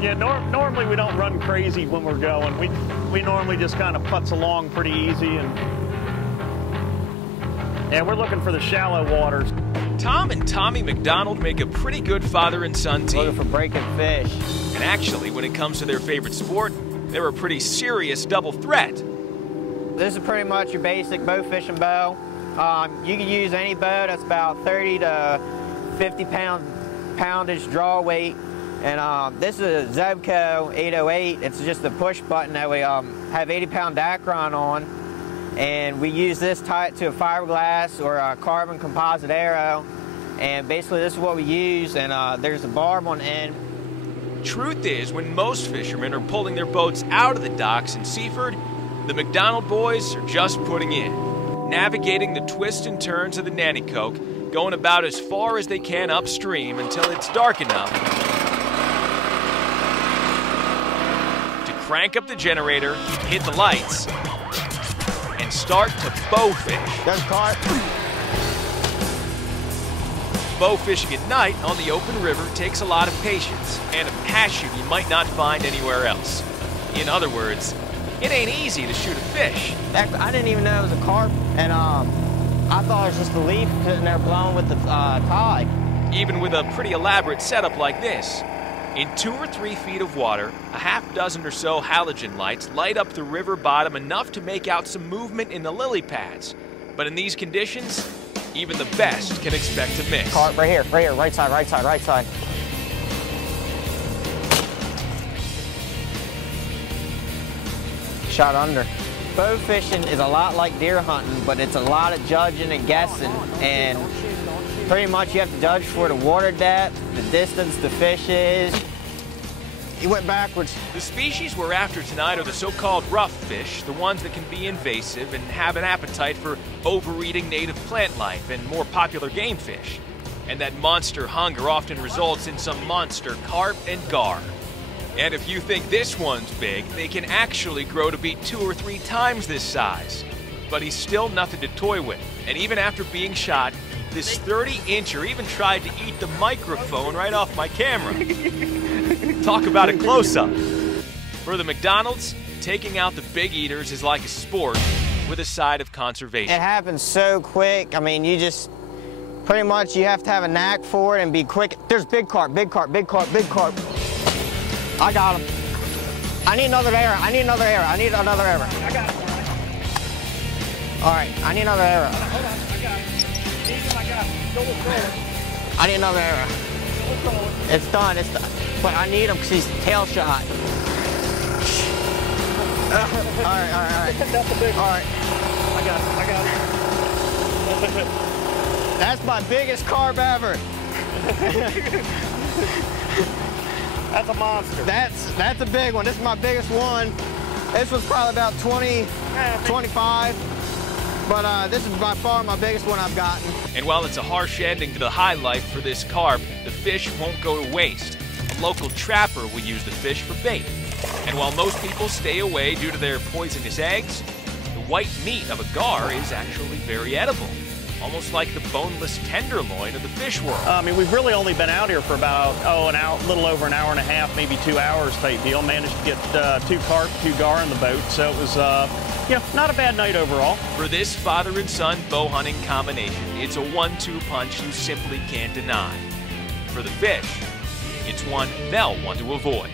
Yeah, normally we don't run crazy when we're going. We normally just kind of putts along pretty easy, and we're looking for the shallow waters. Tom and Tommy McDonald make a pretty good father and son team. Looking for breaking fish. And actually, when it comes to their favorite sport, they're a pretty serious double threat. This is pretty much your basic bow fishing bow. You can use any bow that's about 30 to 50 poundage draw weight. And this is a Zebco 808. It's just a push button that we have 80-pound Dacron on. And we use this tied to a fiberglass or a carbon composite arrow. And basically this is what we use, and there's a barb on the end. Truth is, when most fishermen are pulling their boats out of the docks in Seaford, the McDonald boys are just putting in, navigating the twists and turns of the Nanticoke, going about as far as they can upstream until it's dark enough to crank up the generator, hit the lights, and start to bow fish. There's carp. Bow fishing at night on the open river takes a lot of patience and a passion you might not find anywhere else. In other words, it ain't easy to shoot a fish. I didn't even know it was a carp, and I thought it was just a leaf sitting there blowing with the tide. Even with a pretty elaborate setup like this. In 2 or 3 feet of water, a half dozen or so halogen lights light up the river bottom enough to make out some movement in the lily pads. But in these conditions, even the best can expect to miss. Carp right here, right side, right side, right side. Shot under. Bow fishing is a lot like deer hunting, but it's a lot of judging and guessing. And pretty much you have to judge for the water depth, the distance the fish is. He went backwards. The species we're after tonight are the so-called rough fish, the ones that can be invasive and have an appetite for overeating native plant life and more popular game fish. And that monster hunger often results in some monster carp and gar. And if you think this one's big, they can actually grow to be 2 or 3 times this size. But he's still nothing to toy with. And even after being shot, this 30-incher even tried to eat the microphone right off my camera. Talk about a close-up. For the McDonalds, taking out the big eaters is like a sport with a side of conservation. It happens so quick. I mean, you just, pretty much you have to have a knack for it and be quick. There's big carp, big carp, big carp, big carp. I got him. I need another arrow, I need another arrow, I need another arrow. I got it. All right, I need another arrow. Hold on, I got it. I got it. Still rolling. I need another arrow. Still rolling. It's done, it's done. But I need him because he's tail shot. All right. That's a big one. All right. I got it. That's my biggest carp ever. That's a monster. That's a big one. This is my biggest one. This was probably about 20, 25. But this is by far my biggest one I've gotten. And while it's a harsh ending to the high life for this carp, the fish won't go to waste. A local trapper will use the fish for bait. And while most people stay away due to their poisonous eggs, the white meat of a gar is actually very edible. Almost like the boneless tenderloin of the fish world. I mean, we've really only been out here for about, an hour, a little over an hour and a half, maybe 2 hours type deal. Managed to get 2 carp, 2 gar in the boat, so it was, not a bad night overall. For this father and son bow hunting combination, it's a 1-2 punch you simply can't deny. For the fish, it's one they'll want to avoid.